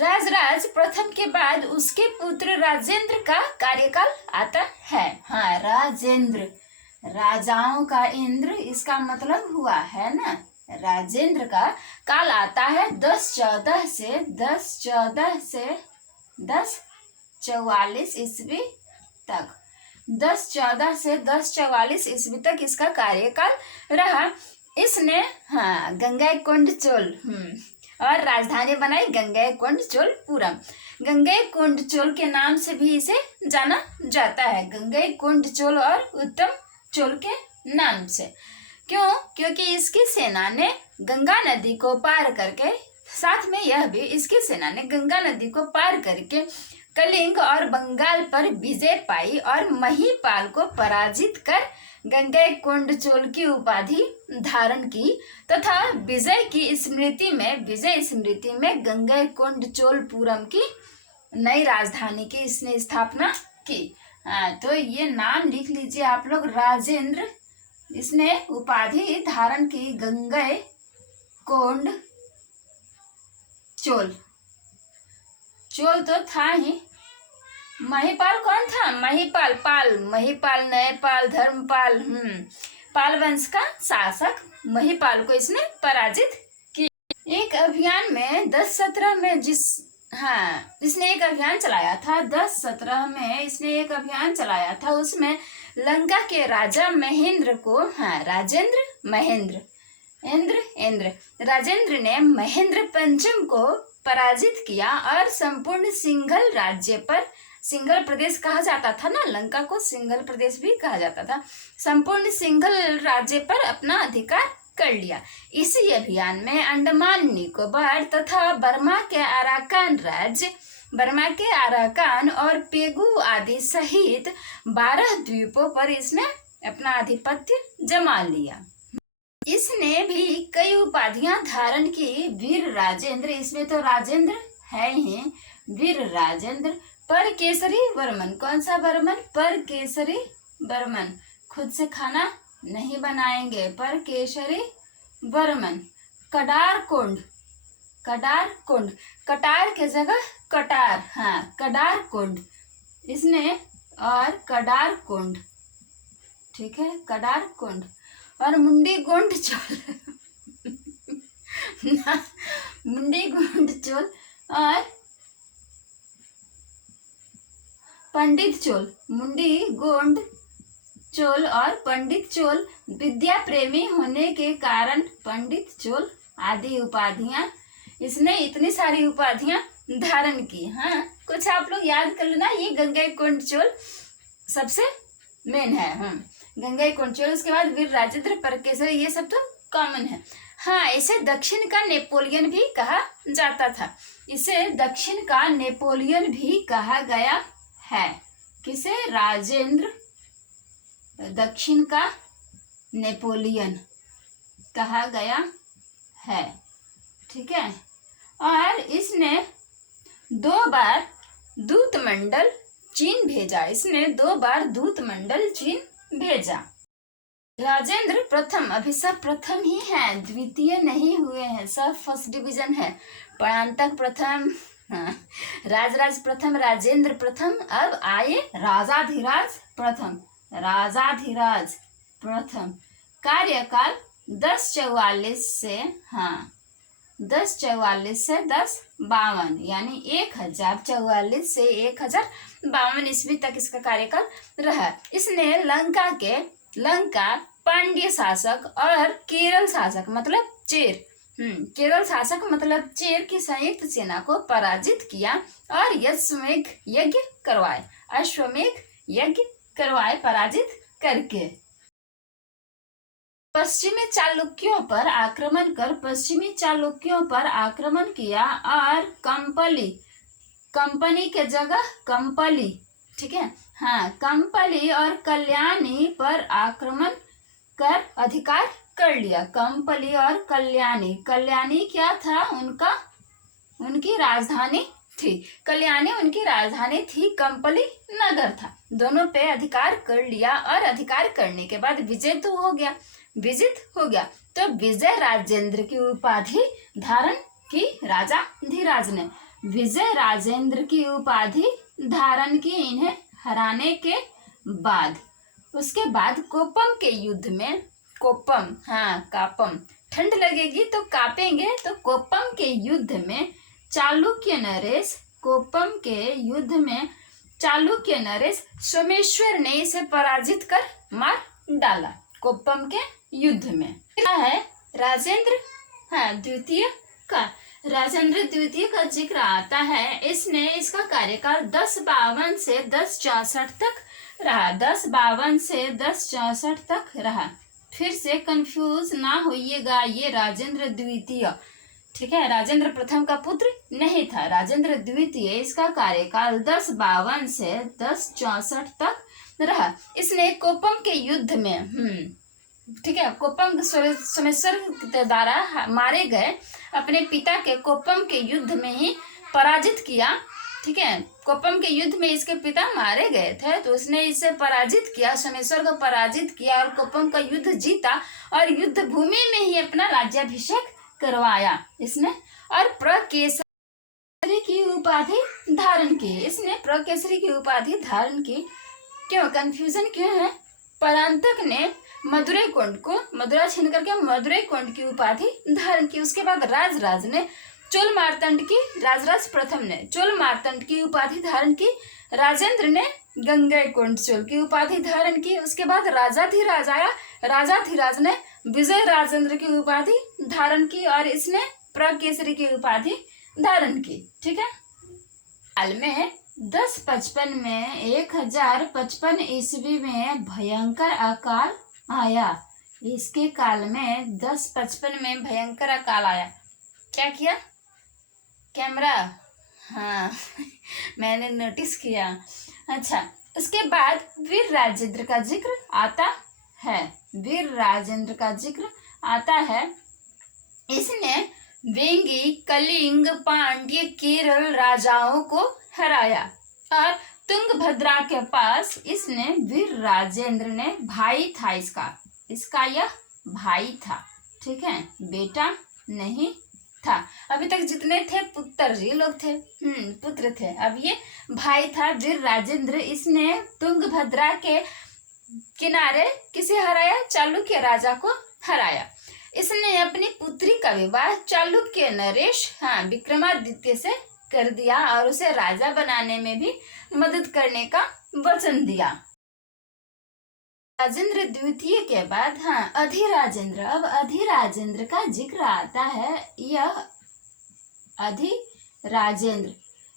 राजराज प्रथम के बाद उसके पुत्र राजेंद्र का कार्यकाल आता है। हाँ, राजेंद्र, राजाओं का इंद्र, इसका मतलब हुआ है ना। राजेंद्र का काल आता है 1014 से 1044 ईस्वी तक। 1014 से 1044 ईस्वी तक इसका कार्यकाल रहा। इसने गंगैकोंड चोल और राजधानी बनाई गंगैकोंड चोलपुरम। गंगैकोंड चोल के नाम से भी इसे जाना जाता है, गंगैकोंड चोल और उत्तम चोल के नाम से। क्यों? क्योंकि इसकी सेना ने गंगा नदी को पार करके, साथ में यह भी इसकी सेना ने गंगा नदी को पार करके कलिंग और बंगाल पर विजय पाई और महिपाल को पराजित कर गंगैकोंड चोल की उपाधि धारण की तथा विजय स्मृति में गंगैकोंड चोलपुरम की नई राजधानी की इसने स्थापना की। तो ये नाम लिख लीजिए आप लोग, राजेंद्र, इसने उपाधि धारण की गंगैकोंड चोल। चोल तो था ही। महिपाल कौन था? महिपाल न्यायपाल धर्मपाल, पाल वंश का शासक महिपाल को इसने पराजित किया। एक अभियान में 1017 में इसने एक अभियान चलाया था। 1017 में इसने एक अभियान चलाया था। उसमें लंका के राजा महेंद्र को, राजेंद्र ने महेंद्र पंचम को पराजित किया और संपूर्ण सिंघल प्रदेश कहा जाता था ना, लंका को सिंघल प्रदेश भी कहा जाता था। संपूर्ण सिंघल राज्य पर अपना अधिकार कर लिया। इसी अभियान में अंडमान निकोबार तथा बर्मा के अराकान और पेगु आदि सहित 12 द्वीपों पर इसने अपना आधिपत्य जमा लिया। इसने भी कई उपाधियां धारण की। वीर राजेंद्र, इसमें तो राजेंद्र है ही, वीर राजेंद्र, पर केसरी वर्मन। कौन सा वर्मन? पर केसरी वर्मन। खुद से खाना नहीं बनाएंगे, पर केसरी वर्मन। कटारकोंड, कटार के जगह कटार, कटारकोंड इसने, और कटारकोंड, ठीक है, कटारकोंड। और मुंडीगोंड चोल मुंडीगोंड चोल और पंडित चोल। मुंडीगोंड चोल और पंडित चोल विद्या प्रेमी होने के कारण पंडित चोल आदि उपाधियां, इसने इतनी सारी उपाधियां धारण की। हाँ, कुछ आप लोग याद कर लेना। ये गंगैकोंड चोल सबसे मेन है। गंगैकोंड चोल, उसके बाद वीर राजेंद्र, परकेसरी, ये सब तो कॉमन है। हाँ, इसे दक्षिण का नेपोलियन भी कहा जाता था। इसे दक्षिण का नेपोलियन भी कहा गया है। किसे? राजेंद्र, दक्षिण का नेपोलियन कहा गया है, ठीक है। और इसने 2 बार दूतमंडल चीन भेजा। राजेंद्र प्रथम, अभी सब प्रथम ही हैं, द्वितीय नहीं हुए हैं, सब फर्स्ट डिवीजन है। परांतक प्रथम, राजराज प्रथम, राजेंद्र प्रथम, अब आए राजाधिराज प्रथम। कार्यकाल 1044 से 1052, यानी 1044 से 1052 ईस्वी तक इसका कार्यकाल रहा। इसने लंका, पांड्य शासक और केरल शासक मतलब चेर की संयुक्त सेना को पराजित किया और अश्वमेध यज्ञ करवाए पराजित करके। पश्चिमी चालुक्यों पर आक्रमण किया और कंपनी के जगह कंपली, ठीक है, कंपली और कल्याणी पर आक्रमण कर अधिकार कर लिया। कंपली और कल्याणी क्या था? उनकी राजधानी थी। कल्याणी उनकी राजधानी थी, कंपली नगर था। दोनों पे अधिकार कर लिया और अधिकार करने के बाद विजित हो गया। तो विजय राजेंद्र की उपाधि धारण की राजा धीराज ने। विजय राजेंद्र की उपाधि धारण की इन्हें हराने के बाद। उसके बाद कोप्पम के युद्ध में, कोप्पम, हाँ कापम, ठंड लगेगी तो कापेंगे, तो कोप्पम के युद्ध में चालुक्य नरेश, कोप्पम के युद्ध में चालुक्य नरेश सोमेश्वर ने इसे पराजित कर मार डाला। कोप्पम के युद्ध में क्या है, राजेंद्र द्वितीय का, राजेंद्र द्वितीय का जिक्र आता है। इसने, इसका कार्यकाल 1052 से 1064 तक रहा। 1052 से 1064 तक रहा। फिर से कंफ्यूज ना होइएगा, ये राजेंद्र द्वितीय, ठीक है, राजेंद्र प्रथम का पुत्र नहीं था। राजेंद्र द्वितीय, इसका कार्यकाल 1052 से 1064 तक रहा। इसने कोप्पम के युद्ध में, ठीक है, कोप्पम सोमेश्वर द्वारा मारे गए अपने पिता के कोप्पम के युद्ध में ही पराजित किया। ठीक है, कोप्पम के युद्ध में इसके पिता मारे गए थे, तो उसने इसे पराजित किया, सोमेश्वर को पराजित किया और कोप्पम का युद्ध जीता और युद्ध भूमि में ही अपना राज्याभिषेक करवाया इसने। और प्रकेसरी की उपाधि धारण की। इसने प्रकेसरी की उपाधि धारण की। क्यों, कंफ्यूजन क्यों है? परांतक ने मदुरै कोंड को, मदुरा छीन करके मदुरै कोंड की उपाधि धारण की। उसके बाद राजराज ने चोल मार्तंड की, राजराज प्रथम ने चोल मार्तंड की उपाधि धारण की। राजेंद्र ने गंगैकोंड चोल की उपाधि धारण की। उसके बाद राजाधिराज आया, राजाधिराज ने विजय राजेंद्र की उपाधि धारण की और इसने प्रकेसरी की उपाधि धारण की। ठीक है, हाल में 1055 में 1055 ईस्वी में भयंकर अकाल आया। इसके काल में 1055 में भयंकर अकाल आया। क्या किया? कैमरा, हाँ मैंने नोटिस किया। अच्छा, उसके बाद वीर राजेंद्र का जिक्र आता है। वीर राजेंद्र का जिक्र आता है। इसने वेंगी, कलिंग, पांड्य, केरल राजाओं को हराया और तुंगभद्रा के पास इसने, वीर राजेंद्र ने, भाई था इसका यह भाई था। ठीक है, बेटा नहीं था। अभी तक जितने थे पुत्र, ये लोग थे, पुत्र थे, अब ये भाई था वीर राजेंद्र। इसने तुंगभद्रा के किनारे किसे हराया? चालुक्य राजा को हराया। इसने अपनी पुत्री का विवाह चालुक्य नरेश, विक्रमादित्य से कर दिया और उसे राजा बनाने में भी मदद करने का वचन दिया। राजेंद्र द्वितीय के बाद अधिराजेंद्र। अब अधिराजेंद्र का जिक्र आता है। यह अधिराजेंद्र,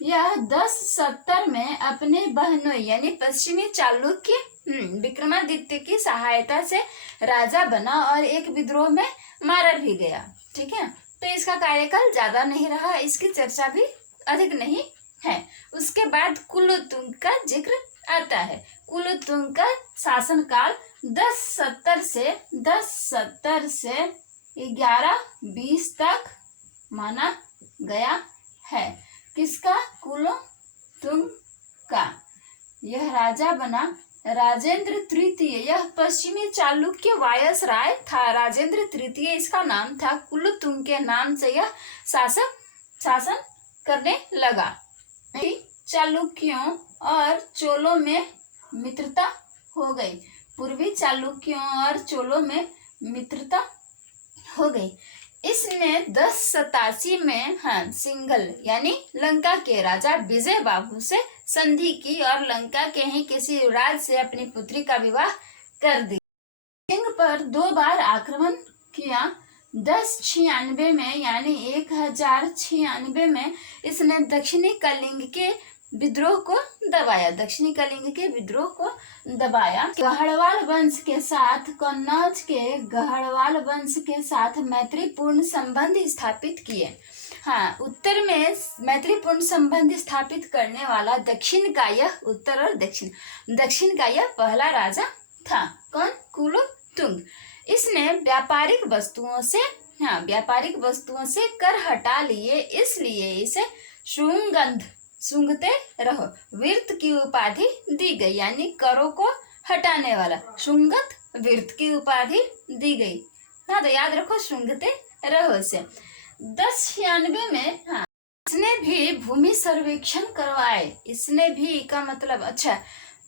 यह 1070 में अपने बहनों यानी पश्चिमी चालुक्य विक्रमादित्य की सहायता से राजा बना और एक विद्रोह में मारा भी गया। ठीक है, तो इसका कार्यकाल ज्यादा नहीं रहा, इसकी चर्चा भी अधिक नहीं है। उसके बाद कुलोत्तुंग का जिक्र आता है। कुलोत्तुंग का शासनकाल 1070 से 1120 तक माना गया है। किसका? कुलोत्तुंग का। यह राजा बना राजेंद्र तृतीय। यह पश्चिमी चालुक्य वायसराय था। राजेंद्र तृतीय इसका नाम था। कुलोत्तुंग के नाम से यह शासन करने लगा। चालुक्यों और चोलों में मित्रता हो गई। पूर्वी चालुक्यों और चोलों में मित्रता हो गई। इसने 1087 में सिंघल यानी लंका के राजा विजय बाबू से संधि की और लंका के ही किसी युवराज से अपनी पुत्री का विवाह कर दिया। सिंह पर 2 बार आक्रमण किया। 1096 में यानी 1096 में इसने दक्षिणी कलिंग के विद्रोह को दबाया। दक्षिणी कलिंग के विद्रोह को दबाया। गढ़वाल वंश के साथ, कन्नौज के गढ़वाल वंश के साथ मैत्रीपूर्ण संबंध स्थापित किए। उत्तर में मैत्रीपूर्ण संबंध स्थापित करने वाला दक्षिण का यह, उत्तर और दक्षिण का यह पहला राजा था। कौन? कुलोत्तुंग। इसने व्यापारिक वस्तुओं से कर हटा लिए, इसलिए इसे सूंघते रहो वीर्त की उपाधि दी गई, यानी करों को हटाने वाला शुंगत वीर्त की उपाधि दी गई। तो याद रखो, सूंघते रहो से। 1096 में इसने भी भूमि सर्वेक्षण करवाए। इसने भी का मतलब अच्छा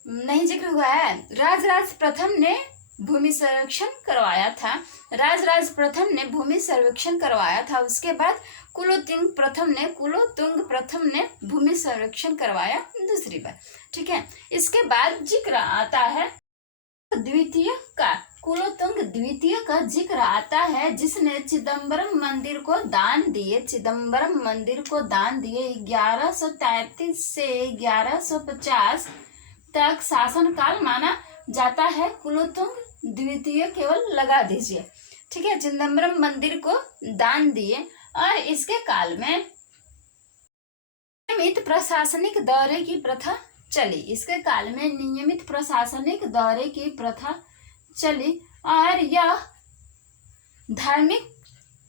नहीं जिक्र हुआ है। राजराज प्रथम ने भूमि सर्वेक्षण करवाया था। राजराज प्रथम ने भूमि सर्वेक्षण करवाया था। उसके बाद कुलोतुंग प्रथम ने भूमि सर्वेक्षण करवाया दूसरी बार। ठीक है, इसके बाद जिक्र आता है द्वितीय का। कुलोतुंग द्वितीय का जिक्र आता है, जिसने चिदम्बरम मंदिर को दान दिए। चिदम्बरम मंदिर को दान दिए। 1133 से 1150 तक शासनकाल माना जाता है। कुलोतुंग द्वितीय केवल लगा दीजिए। ठीक है, चिदम्बरम मंदिर को दान दिए और इसके काल में नियमित प्रशासनिक दौरे की प्रथा चली। इसके काल में नियमित प्रशासनिक दौरे की प्रथा चली और यह धार्मिक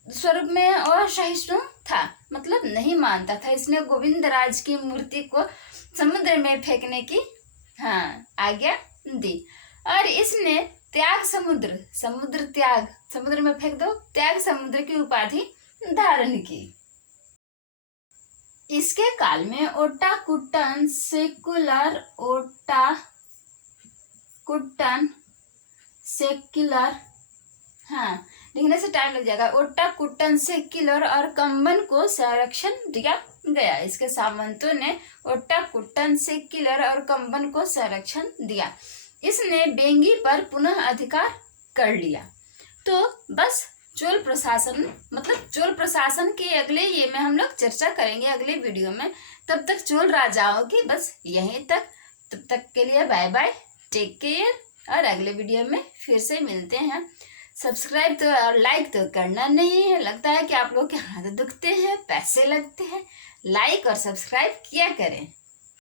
स्वरूप में असहिष्णु था, मतलब नहीं मानता था। इसने गोविंदराज की मूर्ति को समुद्र में फेंकने की आज्ञा दी और इसने त्याग समुद्र त्याग, समुद्र में फेंक दो, त्याग समुद्र की उपाधि धारण की। इसके काल में ओटाकुट्टन सेक्युलर लिखने से टाइम लग जाएगा। ओटाकुट्टन सेक्युलर और कंबन को संरक्षण दिया गया। इसके सामंतों ने ओटाकुट्टन सेक्युलर और कंबन को संरक्षण दिया। इसने बेंगी पर पुनः अधिकार कर लिया। तो बस चोल प्रशासन के अगले ये में हम लोग चर्चा करेंगे अगले वीडियो में। तब तक चोल राजाओं की बस यहीं तक। तब तक के लिए बाय बाय, टेक केयर और अगले वीडियो में फिर से मिलते हैं। सब्सक्राइब तो और लाइक तो करना नहीं है। लगता है कि आप लोग के हाथ दुखते हैं, पैसे लगते हैं। लाइक और सब्सक्राइब किया करें।